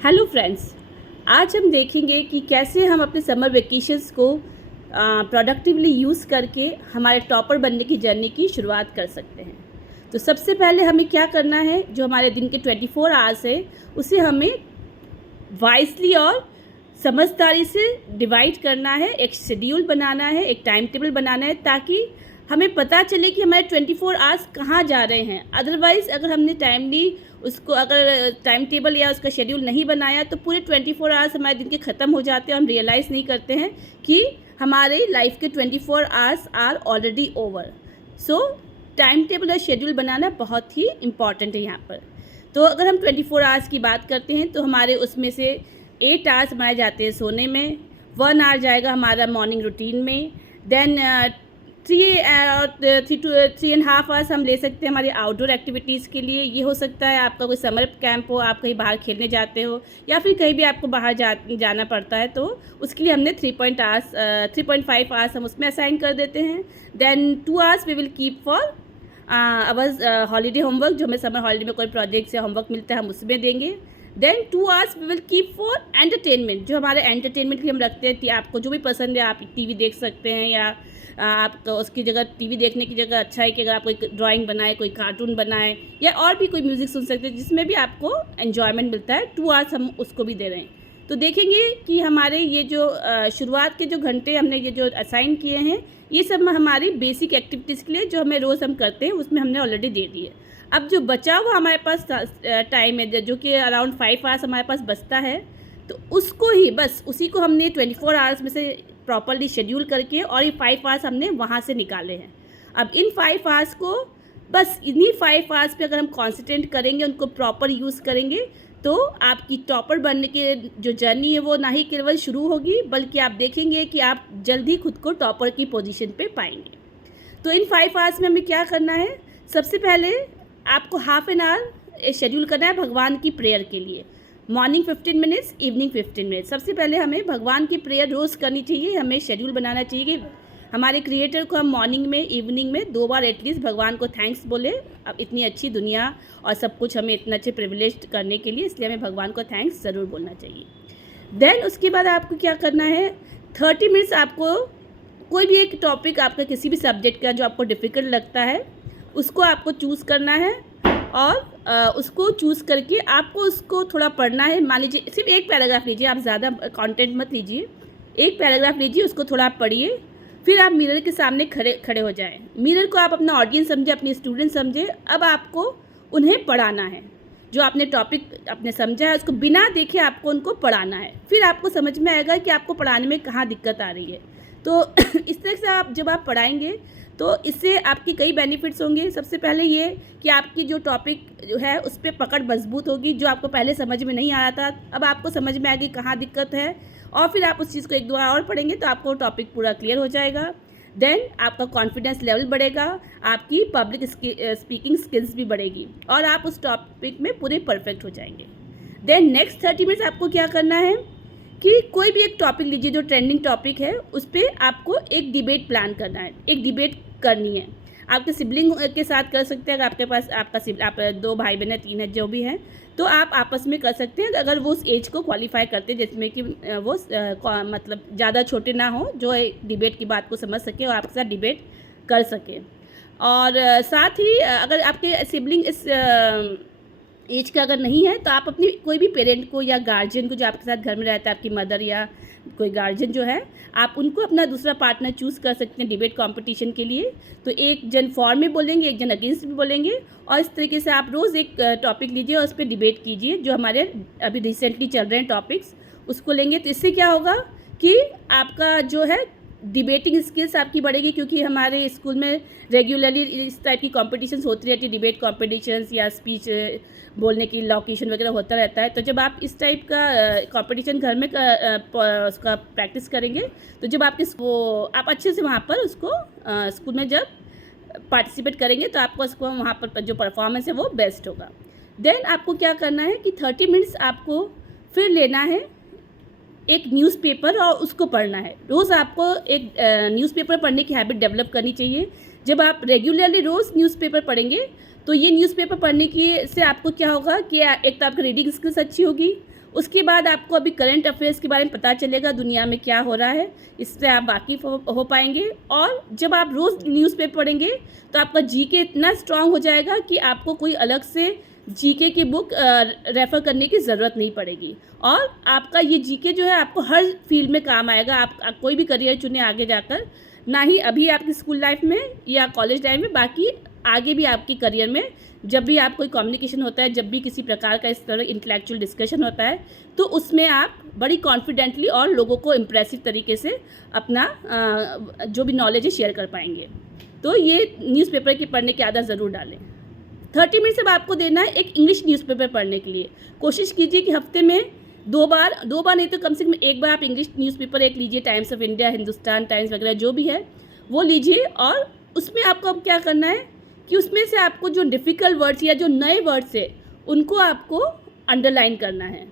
Hello friends, आज हम देखेंगे कि कैसे हम अपने समर वेकेशंस को प्रोडक्टिवली यूज़ करके हमारे टॉपर बनने की जर्नी की शुरुआत कर सकते हैं। तो सबसे पहले हमें क्या करना है, जो हमारे दिन के 24 आवर्स है उसे हमें वाइजली और समझदारी से डिवाइड करना है, एक शेड्यूल बनाना है, एक टाइम टेबल बनाना है, ताकि हमें पता चले कि हमारे 24 आवर्स कहाँ जा रहे हैं। अदरवाइज़ अगर हमने टाइमली उसको अगर टाइम टेबल या उसका शेड्यूल नहीं बनाया तो पूरे 24 आवर्स हमारे दिन के ख़त्म हो जाते हैं। हम रियलाइज़ नहीं करते हैं कि हमारे लाइफ के 24 hours are already over. So time table और शेड्यूल बनाना बहुत ही इम्पॉर्टेंट है यहाँ पर। तो अगर हम 24 आवर्स की बात करते हैं तो हमारे उसमें से 8 आवर्स हमारे जाते हैं सोने में, 1 आवर जाएगा हमारा मॉर्निंग रूटीन में, देन 3.5 आवर्स हम ले सकते हैं हमारी आउटडोर एक्टिविटीज़ के लिए। ये हो सकता है आपका कोई समर कैंप हो, आप कहीं बाहर खेलने जाते हो, या फिर कहीं भी आपको बाहर जाना पड़ता है, तो उसके लिए हमने 3.5 आवर्स हम उसमें असाइन कर देते हैं। Then 2 hours we will keep for our holiday homework, जो हमें समर हॉलीडे में कोई प्रोजेक्ट्स या होमवर्क मिलता है हम उसमें देंगे। Then 2 hours we will keep for entertainment, जो हमारे एंटरटेनमेंट के लिए हम रखते हैं। आपको जो भी पसंद है, आप टीवी देख सकते हैं, या आपको उसकी जगह टीवी देखने की जगह अच्छा है कि अगर आप कोई ड्राइंग बनाए, कोई कार्टून बनाए, या और भी कोई म्यूज़िक सुन सकते हैं जिसमें भी आपको एन्जॉयमेंट मिलता है। 2 आवर्स हम उसको भी दे रहे हैं। तो देखेंगे कि हमारे ये जो शुरुआत के जो घंटे हमने ये जो असाइन किए हैं, ये सब हमारी बेसिक एक्टिविटीज़ के लिए जो हमें रोज़ हम करते हैं उसमें हमने ऑलरेडी दे दिए। अब जो बचा हुआ हमारे पास टाइम है, जो कि अराउंड 5 आवर्स हमारे पास बचता है, तो उसको ही बस उसी को हमने 24 आवर्स में से प्रॉपर्ली शेड्यूल करके और ये 5 आवर्स हमने वहाँ से निकाले हैं। अब इन 5 आवर्स को बस इन्हीं 5 आवर्स पे अगर हम कॉन्सेंट्रेट करेंगे, उनको प्रॉपर यूज़ करेंगे, तो आपकी टॉपर बनने की जो जर्नी है वो ना ही केवल शुरू होगी, बल्कि आप देखेंगे कि आप जल्द ही खुद को टॉपर की पोजीशन पे पाएंगे। तो इन 5 आवर्स में हमें क्या करना है, सबसे पहले आपको हाफ एन आवर शेड्यूल करना है भगवान की प्रेयर के लिए। Morning 15 minutes, evening 15 minutes. सबसे पहले हमें भगवान की प्रेयर रोज़ करनी चाहिए। हमें शेड्यूल बनाना चाहिए कि हमारे क्रिएटर को हम मॉर्निंग में, इवनिंग में 2 बार एटलीस्ट भगवान को थैंक्स बोले। अब इतनी अच्छी दुनिया और सब कुछ हमें इतना अच्छे प्रिविलेज करने के लिए, इसलिए हमें भगवान को थैंक्स ज़रूर बोलना चाहिए। देन उसके बाद आपको क्या करना है, 30 मिनट्स आपको कोई भी एक टॉपिक आपका किसी भी सब्जेक्ट का जो आपको डिफ़िकल्ट लगता है उसको आपको चूज़ करना है, और उसको चूज़ करके आपको उसको थोड़ा पढ़ना है। मान लीजिए सिर्फ एक पैराग्राफ लीजिए, आप ज़्यादा कंटेंट मत लीजिए, एक पैराग्राफ लीजिए, उसको थोड़ा आप पढ़िए। फिर आप मिरर के सामने खड़े हो जाएं। मिरर को आप अपना ऑडियंस समझे, अपनी स्टूडेंट समझे। अब आपको उन्हें पढ़ाना है, जो आपने टॉपिक आपने समझा है उसको बिना देखे आपको उनको पढ़ाना है। फिर आपको समझ में आएगा कि आपको पढ़ाने में कहाँ दिक्कत आ रही है। तो इस तरह से आप जब आप पढ़ाएंगे तो इससे आपकी कई बेनिफिट्स होंगे। सबसे पहले ये कि आपकी जो टॉपिक जो है उस पर पकड़ मजबूत होगी, जो आपको पहले समझ में नहीं आ रहा था अब आपको समझ में आएगी कहाँ दिक्कत है, और फिर आप उस चीज़ को 1-2 बार और पढ़ेंगे तो आपको टॉपिक पूरा क्लियर हो जाएगा। देन आपका कॉन्फिडेंस लेवल बढ़ेगा, आपकी पब्लिक स्पीकिंग स्किल्स भी बढ़ेगी, और आप उस टॉपिक में पूरे परफेक्ट हो जाएंगे। देन नेक्स्ट 30 मिनट्स आपको क्या करना है कि कोई भी एक टॉपिक लीजिए जो ट्रेंडिंग टॉपिक है, उस पर आपको एक डिबेट प्लान करना है, एक डिबेट करनी है। आपके सिबलिंग के साथ कर सकते हैं, अगर आपके पास आप 2 भाई बहन है, 3 है, जो भी हैं, तो आप आपस में कर सकते हैं अगर वो उस एज को क्वालिफाई करते हैं, जिसमें कि वो मतलब ज़्यादा छोटे ना हो, जो डिबेट की बात को समझ सके और आपके साथ डिबेट कर सके। और साथ ही अगर आपके सिबलिंग इस एज का अगर नहीं है तो आप अपनी कोई भी पेरेंट को या गार्जियन को जो आपके साथ घर में रहता है, आपकी मदर या कोई गार्जियन जो है, आप उनको अपना दूसरा पार्टनर चूज़ कर सकते हैं डिबेट कंपटीशन के लिए। तो एक जन फॉर में बोलेंगे, एक जन अगेंस्ट भी बोलेंगे, और इस तरीके से आप रोज़ एक टॉपिक लीजिए और उस पर डिबेट कीजिए। जो हमारे अभी रिसेंटली चल रहे हैं टॉपिक्स उसको लेंगे, तो इससे क्या होगा कि आपका जो है डिबेटिंग स्किल्स आपकी बढ़ेगी, क्योंकि हमारे स्कूल में रेगुलरली इस टाइप की कॉम्पिटिशन्स होती रहती है, डिबेट कॉम्पिटिशन्स या स्पीच बोलने की लॉकेशन वगैरह होता रहता है। तो जब आप इस टाइप का कंपटीशन घर में उसका प्रैक्टिस करेंगे, तो जब आप अच्छे से वहाँ पर उसको स्कूल में जब पार्टिसिपेट करेंगे तो आपको उसको वहाँ पर जो परफॉर्मेंस है वो बेस्ट होगा। देन आपको क्या करना है कि 30 मिनट्स आपको फिर लेना है एक न्यूज़पेपर और उसको पढ़ना है। रोज़ आपको एक न्यूज़पेपर पढ़ने की हैबिट डेवलप करनी चाहिए। जब आप रेगुलरली रोज़ न्यूज़पेपर पढ़ेंगे तो ये न्यूज़पेपर पढ़ने की से आपको क्या होगा कि एक तो आपकी रीडिंग स्किल्स अच्छी होगी, उसके बाद आपको अभी करंट अफेयर्स के बारे में पता चलेगा, दुनिया में क्या हो रहा है, इससे आप वाकिफ़ हो पाएंगे। और जब आप रोज़ न्यूज़पेपर पढ़ेंगे तो आपका जीके इतना स्ट्रांग हो जाएगा कि आपको कोई अलग से जीके की बुक रेफ़र करने की ज़रूरत नहीं पड़ेगी। और आपका ये जीके जो है आपको हर फील्ड में काम आएगा। आप कोई भी करियर चुने आगे जाकर, ना ही अभी आपकी स्कूल लाइफ में या कॉलेज लाइफ में, बाकी आगे भी आपकी करियर में जब भी आप कोई कम्युनिकेशन होता है, जब भी किसी प्रकार का इस तरह इंटेलेक्चुअल डिस्कशन होता है, तो उसमें आप बड़ी कॉन्फिडेंटली और लोगों को इम्प्रेसिव तरीके से अपना जो भी नॉलेज है शेयर कर पाएंगे। तो ये न्यूज़पेपर की पढ़ने की आदत ज़रूर डालें। 30 मिनट अब आपको देना है एक इंग्लिश न्यूज़पेपर पढ़ने के लिए। कोशिश कीजिए कि हफ्ते में 2 बार नहीं तो कम से कम 1 बार आप इंग्लिश न्यूज़पेपर एक लीजिए, times of India, Hindustan times वगैरह जो भी है वो लीजिए। और उसमें आपको अब क्या करना है कि उसमें से आपको जो डिफ़िकल्ट वर्ड्स या जो नए वर्ड्स है उनको आपको अंडरलाइन करना है।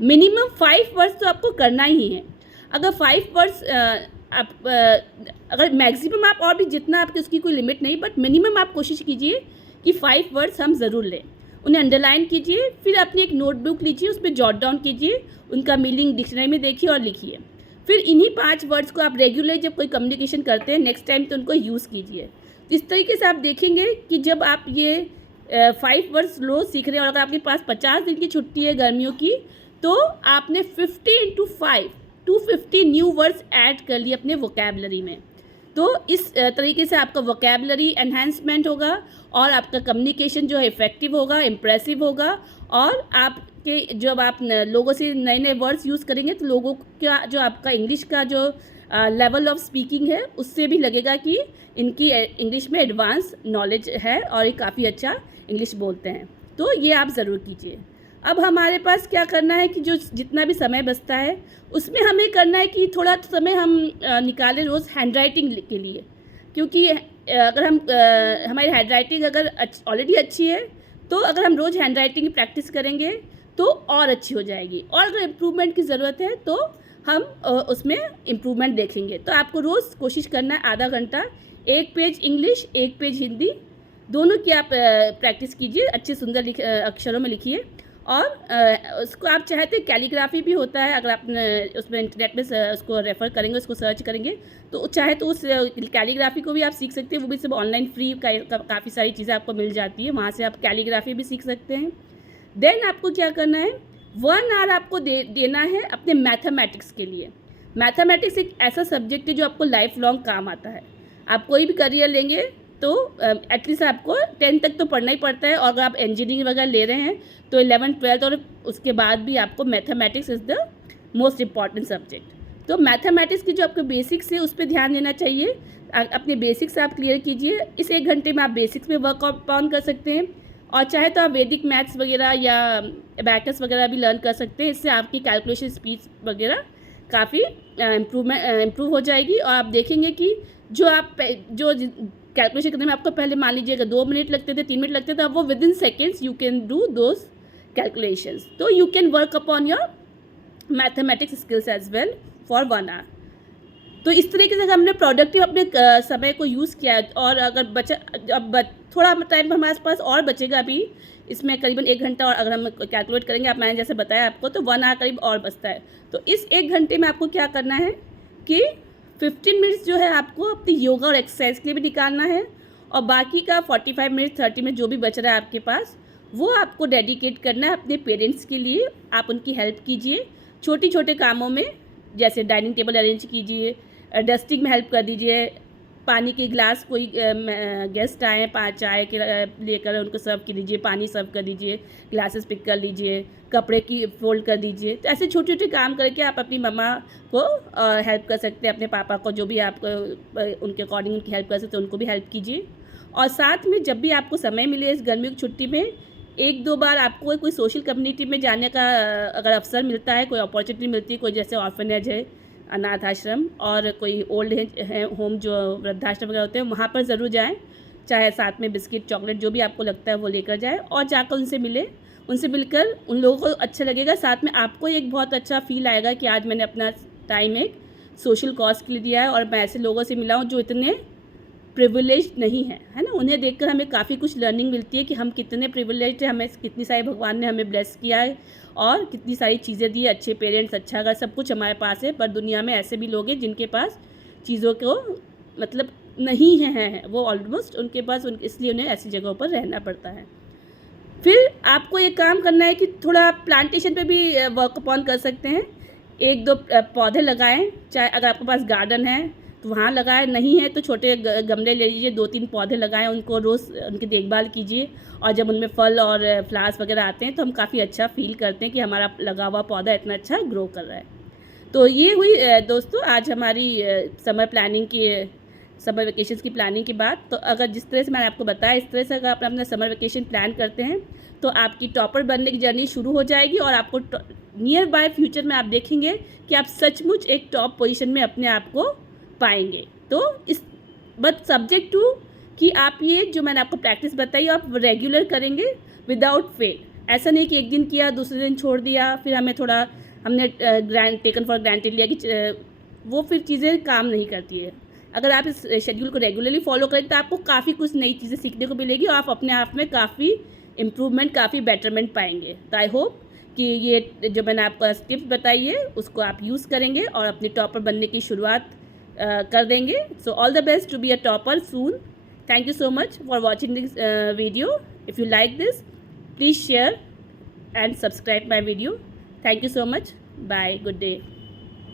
मिनिमम 5 वर्ड्स तो आपको करना ही है। अगर 5 वर्ड्स अगर मैक्सिमम आप और भी जितना आपकी उसकी कोई लिमिट नहीं, बट मिनिमम आप कोशिश कीजिए कि 5 वर्ड्स हम ज़रूर लें। उन्हें अंडरलाइन कीजिए, फिर अपनी एक नोटबुक लीजिए, उसमें जॉट डाउन कीजिए, उनका मीनिंग डिक्शनरी में देखिए और लिखिए। फिर इन्हीं 5 वर्ड्स को आप रेगुलर जब कोई कम्युनिकेशन करते हैं नेक्स्ट टाइम तो उनको यूज़ कीजिए। इस तरीके से आप देखेंगे कि जब आप ये 5 वर्ड्स रोज़ सीख रहे हैं और अगर आपके पास 50 दिन की छुट्टी है गर्मियों की, तो आपने 50 × 5 250 न्यू वर्ड्स ऐड कर लिए अपने वोकैबलरी में। तो इस तरीके से आपका वोकैबलरी एनहांसमेंट होगा और आपका कम्युनिकेशन जो है इफ़ेक्टिव होगा, इम्प्रेसिव होगा। और आपके जब आप लोगों से नए नए वर्ड्स यूज़ करेंगे तो लोगों का जो आपका इंग्लिश का जो लेवल ऑफ स्पीकिंग है उससे भी लगेगा कि इनकी इंग्लिश में एडवांस नॉलेज है और ये काफ़ी अच्छा इंग्लिश बोलते हैं। तो ये आप ज़रूर कीजिए। अब हमारे पास क्या करना है कि जो जितना भी समय बचता है उसमें हमें करना है कि थोड़ा समय हम निकालें रोज़ हैंड राइटिंग के लिए, क्योंकि अगर हम हमारी हैंड राइटिंग अगर ऑलरेडी अच्छी है तो अगर हम रोज़ हैंड राइटिंग की प्रैक्टिस करेंगे तो और अच्छी हो जाएगी। और अगर इम्प्रूवमेंट की ज़रूरत है तो हम उसमें इम्प्रूवमेंट देखेंगे। तो आपको रोज़ कोशिश करना है आधा घंटा 1 पेज इंग्लिश 1 पेज हिंदी दोनों की आप प्रैक्टिस कीजिए, अच्छे सुंदर अक्षरों में लिखिए। और उसको आप चाहे तो कैलीग्राफी भी होता है, अगर आप उसमें इंटरनेट में उसको रेफ़र करेंगे, उसको सर्च करेंगे तो चाहे तो उस कैलीग्राफी को भी आप सीख सकते हैं। वो भी सब ऑनलाइन फ्री काफ़ी सारी चीज़ें आपको मिल जाती है, वहाँ से आप कैलीग्राफी भी सीख सकते हैं। देन आपको क्या करना है, 1 आवर आपको देना है अपने मैथमेटिक्स के लिए। मैथमेटिक्स एक ऐसा सब्जेक्ट है जो आपको लाइफ लॉन्ग काम आता है। आप कोई भी करियर लेंगे तो एटलीस्ट आपको 10 तक तो पढ़ना ही पड़ता है, और अगर आप इंजीनियरिंग वगैरह ले रहे हैं तो 11th 12th और उसके बाद भी आपको mathematics is the most important subject. तो मैथमेटिक्स की जो आपके बेसिक्स है उस पर ध्यान देना चाहिए। अपने बेसिक्स आप क्लियर कीजिए। इस 1 घंटे में आप बेसिक्स में वर्क ऑन कर सकते हैं, और चाहे तो आप वैदिक मैथ्स वगैरह या अबैकस वगैरह भी लर्न कर सकते हैं। इससे आपकी कैलकुलेशन स्पीड वगैरह काफ़ी इम्प्रूव हो जाएगी। और आप देखेंगे कि जो कैलकुलेशन करने में आपको पहले मान लीजिए अगर 2 मिनट लगते थे, 3 मिनट लगते थे, अब वो within seconds you can do those calculations. तो you can work upon your mathematics skills as well for 1 hour. तो इस तरीके से हमने प्रोडक्टिव अपने समय को यूज़ किया है। और अगर अब थोड़ा टाइम हमारे पास और बचेगा अभी, इसमें करीबन 1 घंटा और अगर हम कैलकुलेट करेंगे, आप मैंने जैसे बताया आपको, तो 1 आवर करीब और बचता है। तो इस 1 घंटे में आपको क्या करना है कि 15 मिनट्स जो है आपको अपनी योगा और एक्सरसाइज के लिए भी निकालना है, और बाकी का 45 मिनट 30 मिनट जो भी बच रहा है आपके पास वो आपको डेडिकेट करना है अपने पेरेंट्स के लिए। आप उनकी हेल्प कीजिए छोटे छोटे कामों में, जैसे डाइनिंग टेबल अरेंज कीजिए, डस्टिंग में हेल्प कर दीजिए, पानी के गिलास कोई गेस्ट आए चाय के लेकर उनको सर्व कर दीजिए, पानी सर्व कर दीजिए, ग्लासेस पिक कर लीजिए, कपड़े की फोल्ड कर दीजिए। तो ऐसे छोटे छोटे काम करके आप अपनी मम्मा को हेल्प कर सकते हैं, अपने पापा को जो भी आप उनके अकॉर्डिंग उनकी हेल्प कर सकते हैं उनको भी हेल्प कीजिए। और साथ में जब भी आपको समय मिले इस गर्मियों की छुट्टी में 1-2 बार आपको कोई सोशल कम्युनिटी में जाने का अगर अवसर मिलता है, कोई अपॉर्चुनिटी मिलती है, कोई जैसे ऑर्फनेज है, अनाथ आश्रम, और कोई ओल्ड है होम जो वृद्धाश्रम वगैरह होते हैं, वहाँ पर ज़रूर जाएं। चाहे साथ में बिस्किट चॉकलेट जो भी आपको लगता है वो लेकर जाएं और जाकर उनसे मिलें। उनसे मिलकर उन लोगों को अच्छा लगेगा, साथ में आपको एक बहुत अच्छा फील आएगा कि आज मैंने अपना टाइम एक सोशल कॉज के लिए दिया है और मैं ऐसे लोगों से मिला हूँ जो इतने प्रिविलेज नहीं है ना। उन्हें देखकर हमें काफ़ी कुछ लर्निंग मिलती है कि हम कितने प्रिविलेज हैं, हमें कितनी सारी भगवान ने हमें ब्लेस किया है और कितनी सारी चीज़ें दी, अच्छे पेरेंट्स, अच्छा घर, सब कुछ हमारे पास है। पर दुनिया में ऐसे भी लोग हैं जिनके पास चीज़ों को मतलब नहीं है वो ऑलमोस्ट उनके पास, इसलिए उन्हें ऐसी जगहों पर रहना पड़ता है। फिर आपको ये काम करना है कि थोड़ा प्लांटेशन पे भी वर्क अपॉन कर सकते हैं। 1-2 पौधे लगाएं, चाहे अगर आपके पास गार्डन है तो वहाँ लगाएं, नहीं है तो छोटे गमले ले लीजिए, 2-3 पौधे लगाएं, उनको रोज़ उनकी देखभाल कीजिए और जब उनमें फल और फ्लावर्स वगैरह आते हैं तो हम काफ़ी अच्छा फील करते हैं कि हमारा लगा हुआ पौधा इतना अच्छा ग्रो कर रहा है। तो ये हुई दोस्तों आज हमारी समर वेकेशन की प्लानिंग की बात। तो अगर जिस तरह से मैंने आपको बताया, इस तरह से अगर आप अपना समर वेकेशन प्लान करते हैं तो आपकी टॉपर बनने की जर्नी शुरू हो जाएगी और आपको नियर बाय फ्यूचर में आप देखेंगे कि आप सचमुच एक टॉप पोजीशन में अपने आप को पाएंगे। तो इस बट सब्जेक्ट टू कि आप ये जो मैंने आपको प्रैक्टिस बताई आप रेगुलर करेंगे विदाउट फेल। ऐसा नहीं कि एक दिन किया दूसरे दिन छोड़ दिया, फिर हमने टेकन फॉर ग्रांटेड लिया कि वो फिर चीज़ें काम नहीं करती है। अगर आप इस शेड्यूल को रेगुलरली फॉलो करें तो आपको काफ़ी कुछ नई चीज़ें सीखने को मिलेगी और आप अपने आप में काफ़ी इम्प्रूवमेंट, काफ़ी बेटरमेंट पाएंगे। तो आई होप कि ये जो मैंने आपको टिप्स बताई है उसको आप यूज़ करेंगे और अपने टॉपर बनने की शुरुआत कर देंगे। So all the best to be a topper soon. Thank you so much for watching this video. If you like this please share and subscribe my video. Thank you so much. Bye. Good day.